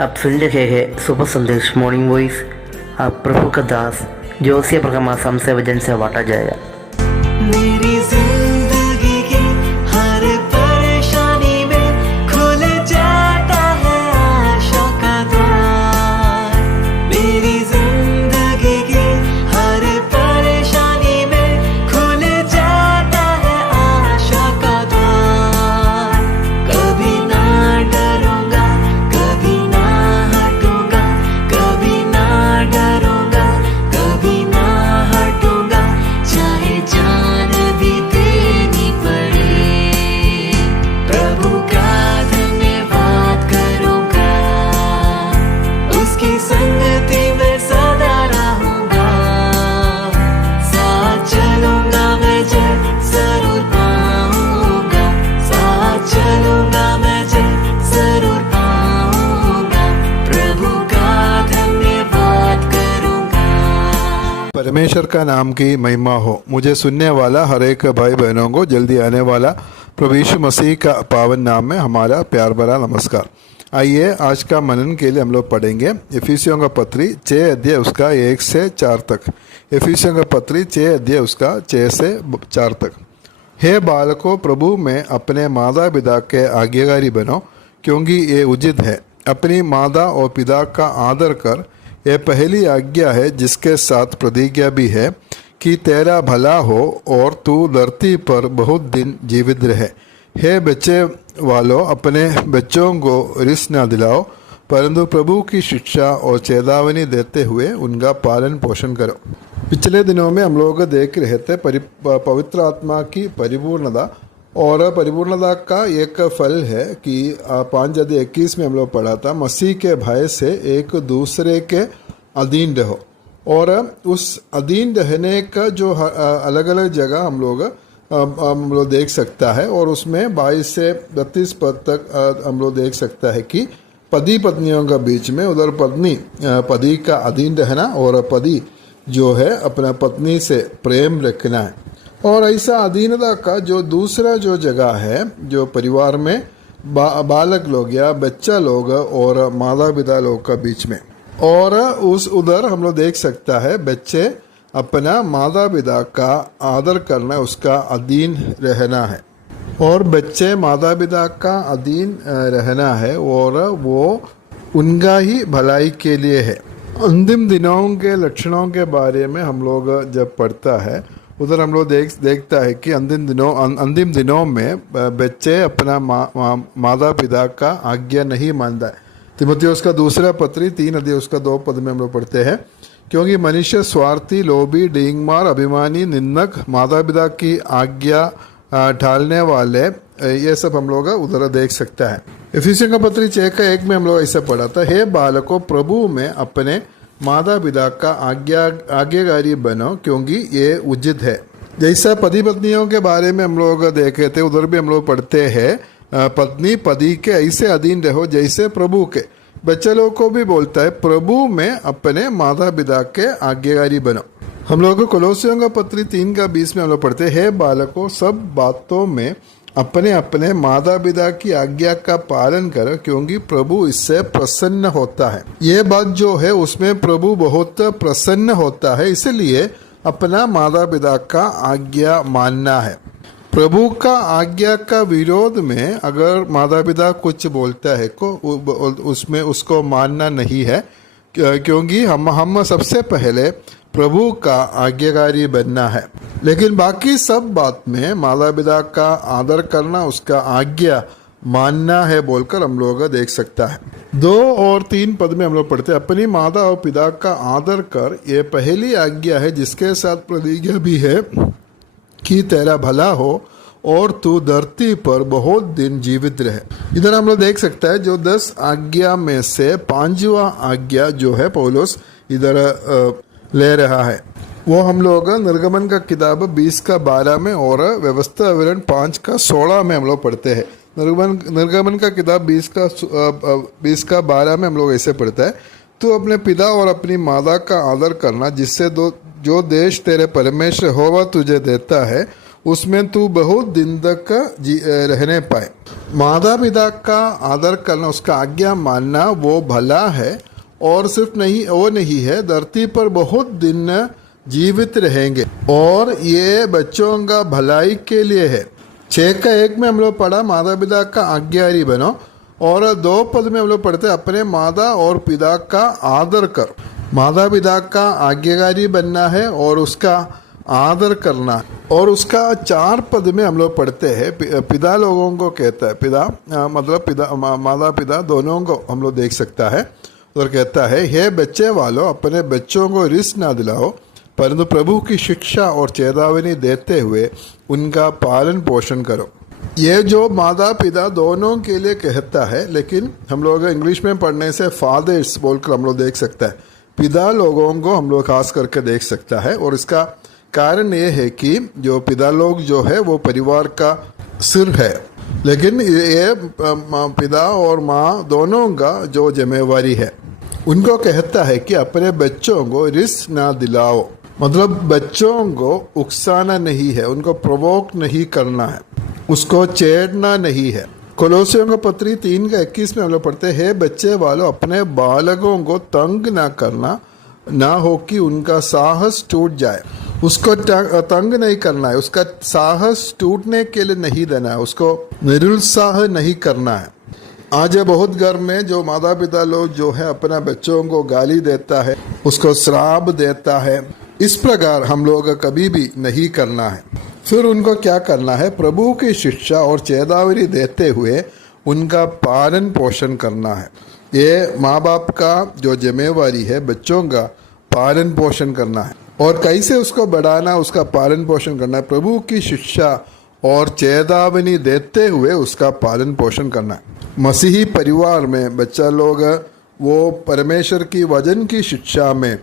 आप सुन रहे हैं सुबह संदेश मॉर्निंग वॉइस। आप प्रभु का दास जोशी प्रगमा से वजन से बांटा जाएगा। मेरी जिंदगी की हर परेशानी में खुल जाता है आशा का द्वार। मेरी जिंदगी की हर परेशानी में खुल जाता है आशा का द्वार। कभी ना डरूंगा, कभी ना हटूंगा, कभी ना डरूंगा, कभी ना हटूंगा, चाहे जान भी देनी पड़े। प्रभु का धन्यवाद करूंगा, उसकी संगति में सदा रहूंगा। साथ चलूंगा मैं जय जरूर पाऊंगा, साथ चलूंगा मैं जय जरूर पाऊंगा। प्रभु का धन्यवाद करूंगा। परमेश्वर का नाम की महिमा हो। मुझे सुनने वाला हर एक भाई बहनों को जल्दी आने वाला प्रभु यीशु मसीह का पावन नाम में हमारा प्यार भरा नमस्कार। आइए आज का मनन के लिए हम लोग पढ़ेंगे इफिसियों का पत्री 6 अध्याय उसका 1 से 4 तक। इफिसियों का पत्री 6 अध्याय उसका 6 से 4 तक। हे बालकों, प्रभु में अपने माता पिता के आज्ञाकारी बनो, क्योंकि ये उचित है। अपनी माता और पिता का आदर कर, यह पहली आज्ञा है जिसके साथ प्रतिज्ञा भी है कि तेरा भला हो और तू धरती पर बहुत दिन जीवित रहे। हे बच्चे वालों, अपने बच्चों को रिस न दिलाओ, परंतु प्रभु की शिक्षा और चेतावनी देते हुए उनका पालन पोषण करो। पिछले दिनों में हम लोग देख रहे थे पवित्र आत्मा की परिपूर्णता, और परिपूर्णता का एक फल है कि 5 अध्याय 21 में हम लोग पढ़ा था, मसीह के भय से एक दूसरे के अधीन रहो। और उस अधीन रहने का जो अलग अलग जगह हम लोग देख सकता है, और उसमें 22 से 32 पद तक हम लोग देख सकता है कि पति पत्नियों का बीच में उधर पत्नी पति का अधीन रहना, और पति जो है अपना पत्नी से प्रेम रखना है। और ऐसा अधीनता का जो दूसरा जो जगह है, जो परिवार में बालक लोग या बच्चा लोग और माता पिता लोग का बीच में, और उस उधर हम लोग देख सकता है बच्चे अपना माता पिता का आदर करना, उसका अधीन रहना है। और बच्चे माता पिता का अधीन रहना है, और वो उनका ही भलाई के लिए है। अंतिम दिनों के लक्षणों के बारे में हम लोग जब पढ़ता है, उधर हम लोग देखता है कि अंतिम दिनों में बच्चे अपना माता पिता का आज्ञा नहीं मानता है। तिमुथियुस का दूसरा पत्री 3 अध्याय उसका 2 पद में हम लोग पढ़ते हैं, क्योंकि मनुष्य स्वार्थी, लोभी, डींगमार, अभिमानी, निंदक, माता पिता की आज्ञा ढालने वाले, ये सब हम लोग उधर देख सकता है। इफिसियों का पत्री 6 का 1 में हम लोग ऐसा पढ़ा था, हे बालकों, प्रभु में अपने माता पिता का आज्ञाकारी बनो, क्योंकि ये उचित है। जैसा पति पत्नियों के बारे में हम लोग देखे थे, उधर भी हम लोग पढ़ते हैं, पत्नी पति के ऐसे अधीन रहो जैसे प्रभु के। बच्चे लोग को भी बोलता है प्रभु में अपने माता पिता के आज्ञाकारी बनो। हम लोग कोलोसियों का पत्री 3 का 20 में हम लोग पढ़ते हैं, बालकों, सब बातों में अपने अपने माता पिता की आज्ञा का पालन करो, क्योंकि प्रभु इससे प्रसन्न होता है। ये बात जो है उसमें प्रभु बहुत प्रसन्न होता है, इसलिए अपना माता पिता का आज्ञा मानना है। प्रभु का आज्ञा का विरोध में अगर माता पिता कुछ बोलता है को उसमें उसको मानना नहीं है, क्योंकि हम सबसे पहले प्रभु का आज्ञाकारी बनना है। लेकिन बाकी सब बात में माता पिता का आदर करना, उसका आज्ञा मानना है बोलकर हम लोग देख सकता है। 2 और 3 पद में हम लोग पढ़ते हैं, अपनी माता और पिता का आदर कर, ये पहली आज्ञा है जिसके साथ प्रतिज्ञा भी है कि तेरा भला हो और तू धरती पर बहुत दिन जीवित रहे। इधर हम लोग देख सकता है जो 10 आज्ञा में से 5वां आज्ञा जो है पौलुस इधर ले रहा है, वो हम लोग निर्गमन का किताब 20 का 12 में और व्यवस्था विवरण 5 का 16 में हम लोग पढ़ते हैं। निर्गमन का किताब 20 का 12 में हम लोग ऐसे पढ़ता है, तू अपने पिता और अपनी माता का आदर करना, जिससे जो देश तेरे परमेश्वर यहोवा तुझे देता है उसमें तू बहुत दिन तक रहने पाए। माता पिता का आदर करना, उसका आज्ञा मानना वो भला है, और सिर्फ नहीं है, धरती पर बहुत दिन जीवित रहेंगे, और ये बच्चों का भलाई के लिए है। 6:1 में हम लोग पढ़ा माता पिता का आज्ञाकारी बनो, और 2 पद में हम लोग पढ़ते अपने माता और पिता का आदर कर। माता पिता का आज्ञाकारी बनना है और उसका आदर करना, और उसका 4 पद में हम लोग पढ़ते हैं पिता लोगों को कहता है, पिता मतलब माता पिता दोनों को हम लोग देख सकता है, और कहता है हे बच्चे वालों, अपने बच्चों को रिस ना दिलाओ, परंतु प्रभु की शिक्षा और चेतावनी देते हुए उनका पालन पोषण करो। ये जो माता पिता दोनों के लिए कहता है, लेकिन हम लोग इंग्लिश में पढ़ने से फादर्स बोलकर हम लोग देख सकता है, पिता लोगों को हम लोग खास करके देख सकता है। और इसका कारण ये है कि जो पिता लोग जो है वो परिवार का सिर है, लेकिन ये पिता और माँ दोनों का जो जिम्मेवारी है, उनको कहता है कि अपने बच्चों को रिस ना दिलाओ, मतलब बच्चों को उकसाना नहीं है, उनको प्रोवोक नहीं करना है, उसको छेड़ना नहीं है। कोलोसियों का पत्री 3:21 में हम लोग पढ़ते हैं, बच्चे वालों अपने बालकों को तंग ना करना, ना हो कि उनका साहस टूट जाए। उसको तंग नहीं करना है, उसका साहस टूटने के लिए नहीं देना है, उसको निरुत्साह नहीं करना है। आज बहुत घर में जो माता पिता लोग जो है अपना बच्चों को गाली देता है, उसको श्राप देता है, इस प्रकार हम लोग कभी भी नहीं करना है। फिर उनको क्या करना है, प्रभु की शिक्षा और चेतावनी देते हुए उनका पालन पोषण करना है। ये माँ बाप का जो जिम्मेवारी है, बच्चों का पालन पोषण करना है। और कैसे उसको बढ़ाना, उसका पालन पोषण करना है, प्रभु की शिक्षा और चेतावनी देते हुए उसका पालन पोषण करना है। मसीही परिवार में बच्चा लोग वो परमेश्वर की वचन की शिक्षा में,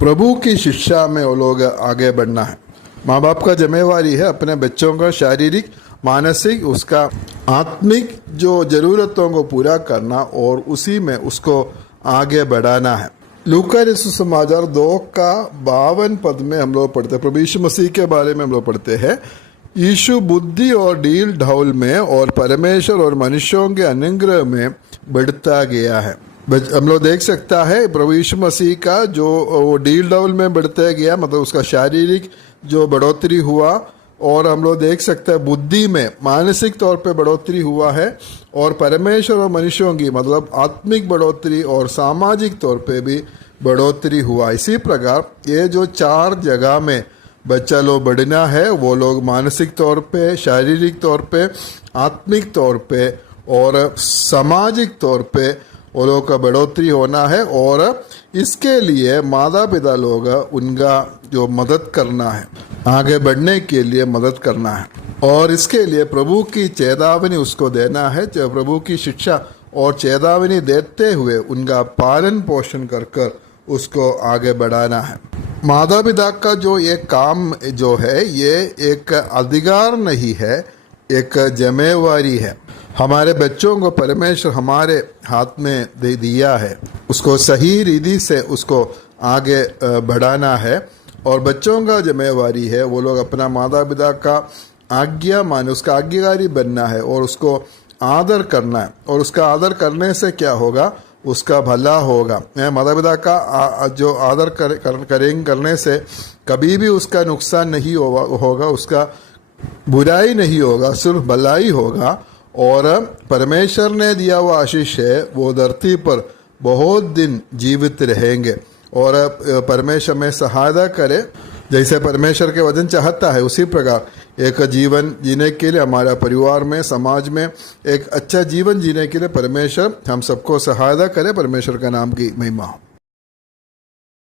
प्रभु की शिक्षा में वो लोग आगे बढ़ना है। माँ बाप का जिम्मेवारी है अपने बच्चों का शारीरिक, मानसिक, उसका आत्मिक जो ज़रूरतों को पूरा करना और उसी में उसको आगे बढ़ाना है। लूका सुसमाचार 2:52 पद में हम लोग पढ़ते हैं, प्रभु यीशु मसीह के बारे में हम लोग पढ़ते हैं, यीशु बुद्धि और डील ढाल में और परमेश्वर और मनुष्यों के अनुग्रह में बढ़ता गया है। हम लोग देख सकता है प्रभु यीशु मसीह का जो वो डील ढाल में बढ़ता गया, मतलब उसका शारीरिक जो बढ़ोतरी हुआ, और हम लोग देख सकते हैं बुद्धि में, मानसिक तौर पे बढ़ोतरी हुआ है, और परमेश्वर और मनुष्यों की मतलब आत्मिक बढ़ोतरी और सामाजिक तौर पे भी बढ़ोतरी हुआ। इसी प्रकार ये जो 4 जगह में बच्चा लोग बढ़ना है, वो लोग मानसिक तौर पे, शारीरिक तौर पे, आत्मिक तौर पे और सामाजिक तौर पे वो लोग का बढ़ोतरी होना है। और इसके लिए माता पिता लोग उनका जो मदद करना है, आगे बढ़ने के लिए मदद करना है, और इसके लिए प्रभु की चेतावनी उसको देना है। प्रभु की शिक्षा और चेतावनी देते हुए उनका पालन पोषण कर कर उसको आगे बढ़ाना है। माता पिता का जो ये काम जो है, ये एक अधिकार नहीं है, एक जिम्मेवारी है। हमारे बच्चों को परमेश्वर हमारे हाथ में दे दिया है, उसको सही रीति से उसको आगे बढ़ाना है, और बच्चों का जिम्मेवारी है वो लोग अपना माता पिता का आज्ञा माने, उसका आज्ञाकारी बनना है और उसको आदर करना है। और उसका आदर करने से क्या होगा, उसका भला होगा। माता पिता का जो आदर करने से कभी भी उसका नुकसान नहीं होगा, उसका बुराई नहीं होगा, सिर्फ भलाई होगा। और परमेश्वर ने दिया हुआ आशीष है, वो धरती पर बहुत दिन जीवित रहेंगे। और परमेश्वर में सहायता करे, जैसे परमेश्वर के वचन चाहता है उसी प्रकार एक जीवन जीने के लिए हमारा परिवार में, समाज में एक अच्छा जीवन जीने के लिए परमेश्वर हम सबको सहायता करे। परमेश्वर का नाम की महिमा हो।